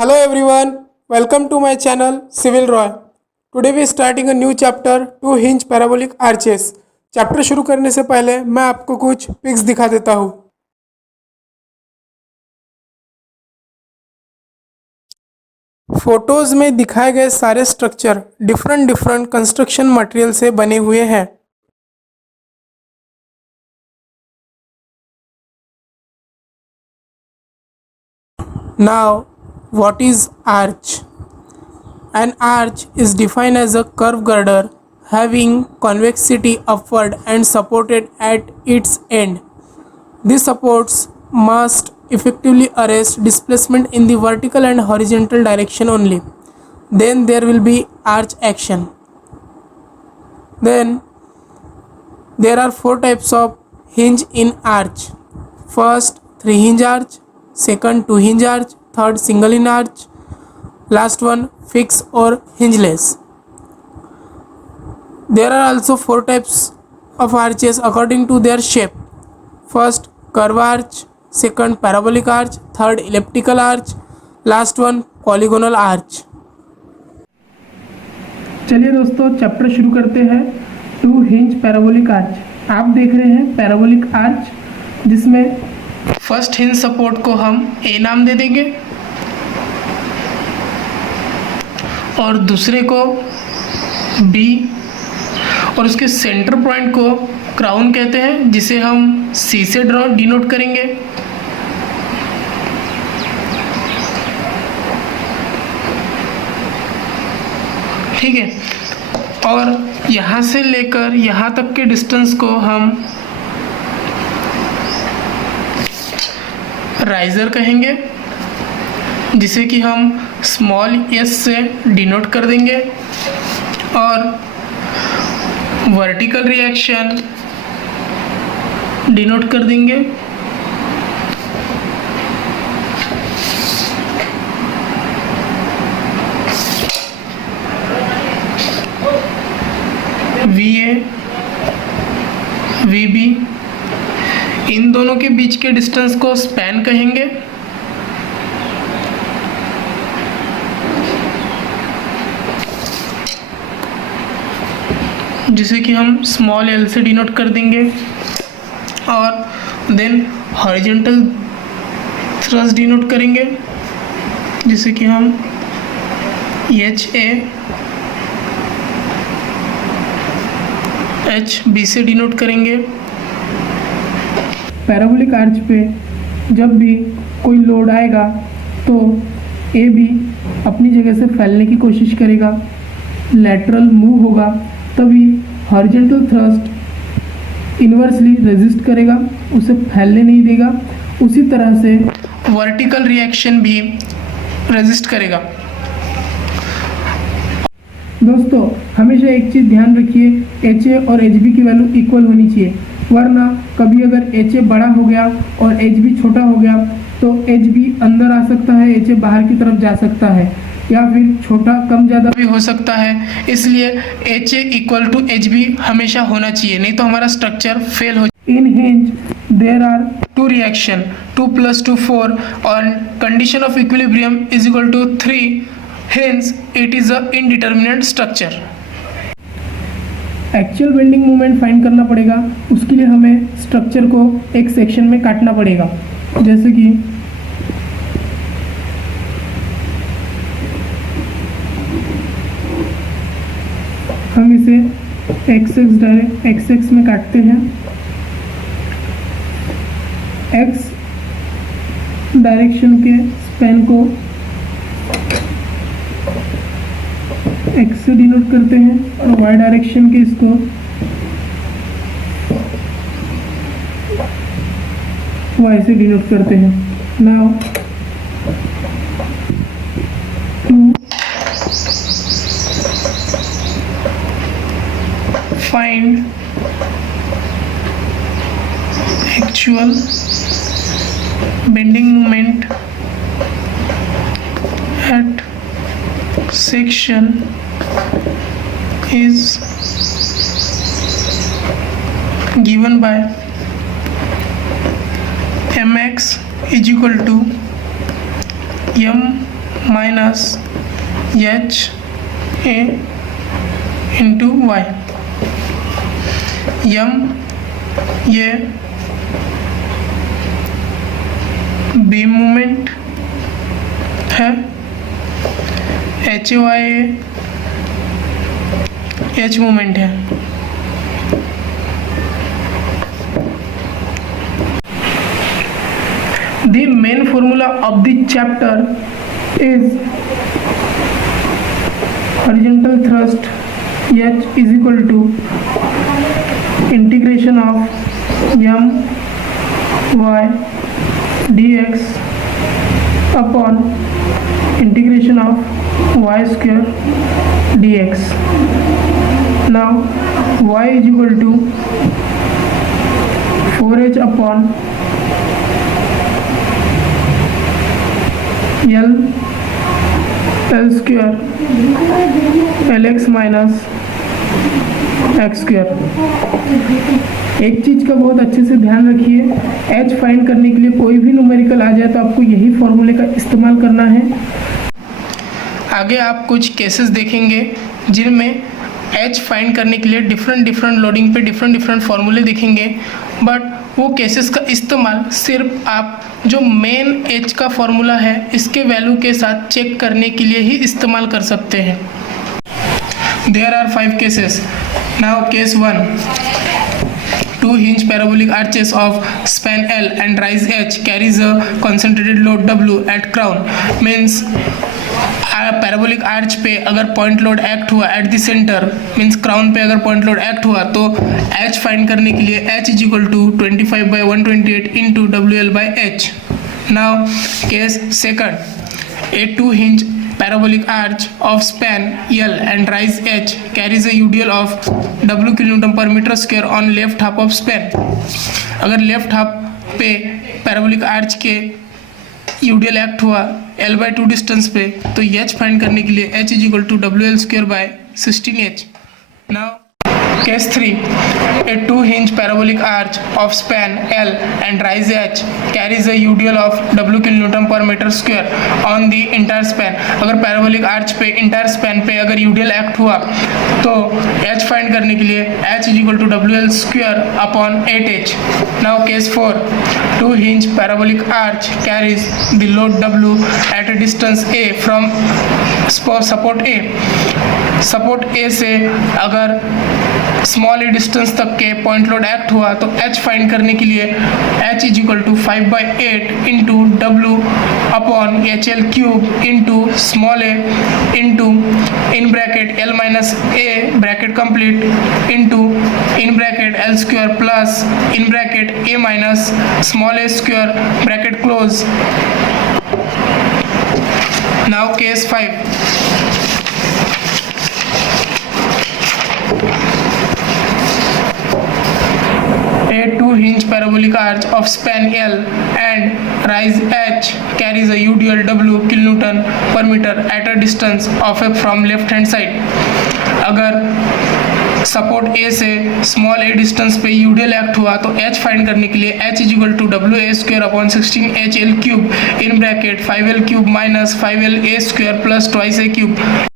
Hello everyone, welcome to my channel Civil Roy. Today we are starting a new chapter to hinge parabolic arches. Chapter शुरू करने से पहले मैं आपको कुछ पिक्स दिखा देता हूँ। फोटोज में दिखाए गए सारे स्ट्रक्चर डिफरेंट कंस्ट्रक्शन मटेरियल से बने हुए हैं। Now, what is arch? An arch is defined as a curved girder having convexity upward and supported at its end. These supports must effectively arrest displacement in the vertical and horizontal direction only. Then there will be arch action. Then there are four types of hinge in arch. First, 3 hinge arch. Second, 2 hinge arch. Third, single hinge arch. Last one, fixed or hingeless. There are also four types of arches according to their shape. First, curve arch. Second, parabolic arch. Third, elliptical arch. Last one, polygonal arch. चलिए दोस्तों, chapter शुरू करते हैं। 2 hinge parabolic arch. आप देख रहे हैं parabolic arch, जिसमें फर्स्ट हिंज सपोर्ट को हम ए नाम दे देंगे और दूसरे को बी और उसके सेंटर पॉइंट को क्राउन कहते हैं, जिसे हम सी से डिनोट करेंगे। ठीक है, और यहाँ से लेकर यहाँ तक के डिस्टेंस को हम राइजर कहेंगे, जिसे कि हम स्मॉल एस से डिनोट कर देंगे। और वर्टिकल रिएक्शन डिनोट कर देंगे VA, VB। इन दोनों के बीच के डिस्टेंस को स्पैन कहेंगे। जिसे कि हम स्मॉल एल से डिनोट कर देंगे। और देन हॉरिजॉन्टल थ्रस्ट डिनोट करेंगे, जिसे कि हम HB से डिनोट करेंगे। पैराबोलिक आर्च पे जब भी कोई लोड आएगा तो AB अपनी जगह से फैलने की कोशिश करेगा, लैटरल मूव होगा, तभी हॉरिजॉन्टल थ्रस्ट इन्वर्सली रेजिस्ट करेगा, उसे फैलने नहीं देगा। उसी तरह से वर्टिकल रिएक्शन भी रेजिस्ट करेगा। दोस्तों, हमेशा एक चीज़ ध्यान रखिए, HA और HB की वैल्यू इक्वल होनी चाहिए, वरना कभी अगर HA बड़ा हो गया और HB छोटा हो गया तो HB अंदर आ सकता है, HA बाहर की तरफ जा सकता है, या फिर छोटा कम ज़्यादा भी हो सकता है। इसलिए HA इक्वल टू HB हमेशा होना चाहिए, नहीं तो हमारा स्ट्रक्चर फेल हो। In hinge there are 2 reaction, 2 + 2 4 और condition of equilibrium is equal to 3, hence it is a indeterminate structure. Actual bending moment find करना पड़ेगा, उसके लिए हमें स्ट्रक्चर को एक सेक्शन में काटना पड़ेगा। जैसे कि हम इसे XX में काटते हैं। X डायरेक्शन के स्पैन को X से डिनोट करते हैं और Y डायरेक्शन के इसको Y से डिनोट करते हैं। Now to find actual bending moment at section is given by mx is equal to m minus H A into Y. M ये बीम मोमेंट है, एच वाई एच मोमेंट है। The main formula of the chapter is horizontal thrust H is equal to integration of m y dx upon integration of y square dx. Now y is equal to 4h upon L square L x minus x square. एक चीज़ का बहुत अच्छे से ध्यान रखिए, H find करने के लिए कोई भी न्यूमेरिकल आ जाए तो आपको यही फॉर्मूले का इस्तेमाल करना है। आगे आप कुछ केसेस देखेंगे जिनमें एच फाइंड करने के लिए डिफरेंट लोडिंग पे डिफरेंट फॉर्मूले देखेंगे, बट वो केसेस का इस्तेमाल सिर्फ आप जो मेन एच का फॉर्मूला है इसके वैल्यू के साथ चेक करने के लिए ही इस्तेमाल कर सकते हैं। There are 5 cases. Now case 1, 2 hinge parabolic arches of span L and rise H carries a concentrated load W at crown। means parabolic arch पे अगर पॉइंट लोड एक्ट हुआ at the centre, means crown पे अगर point load act हुआ तो H find करने के लिए H is equal to 25/128 into WL/H। Now case second, a 2 hinge parabolic arch of span L and rise H carries a UDL of W kN/m² on left half of span। अगर left half पे parabolic arch के UDL act हुआ L/2 distance पे तो H find करने के लिए H is equal to WL²/16H। Now case 3, a 2 hinge parabolic arch of span L and rise H carries a UDL of W kN/m² on the entire span। अगर parabolic arch पे entire span पे अगर UDL act हुआ तो H find करने के लिए H is equal to WL²/8H। Now case 4, 2 hinge parabolic arch carries the load W at a distance A from support A। Support A से अगर स्मॉल ए डिस्टेंस तक के पॉइंट लोड एक्ट हुआ तो H find करने के लिए H is equal to 5/8 into W/HL³ into small a into in bracket L minus a bracket complete into in bracket L² plus in bracket A minus small a square bracket close. Now case 5, a 2 hinge parabolic arch of span L and rise H carries a UDL W kN/m at a distance of a from left hand side। अगर support A से small a distance पे UDL act हुआ तो H find करने के लिए H is equal to WA²/16HL³ in bracket 5L³ minus 5LA² plus 2A³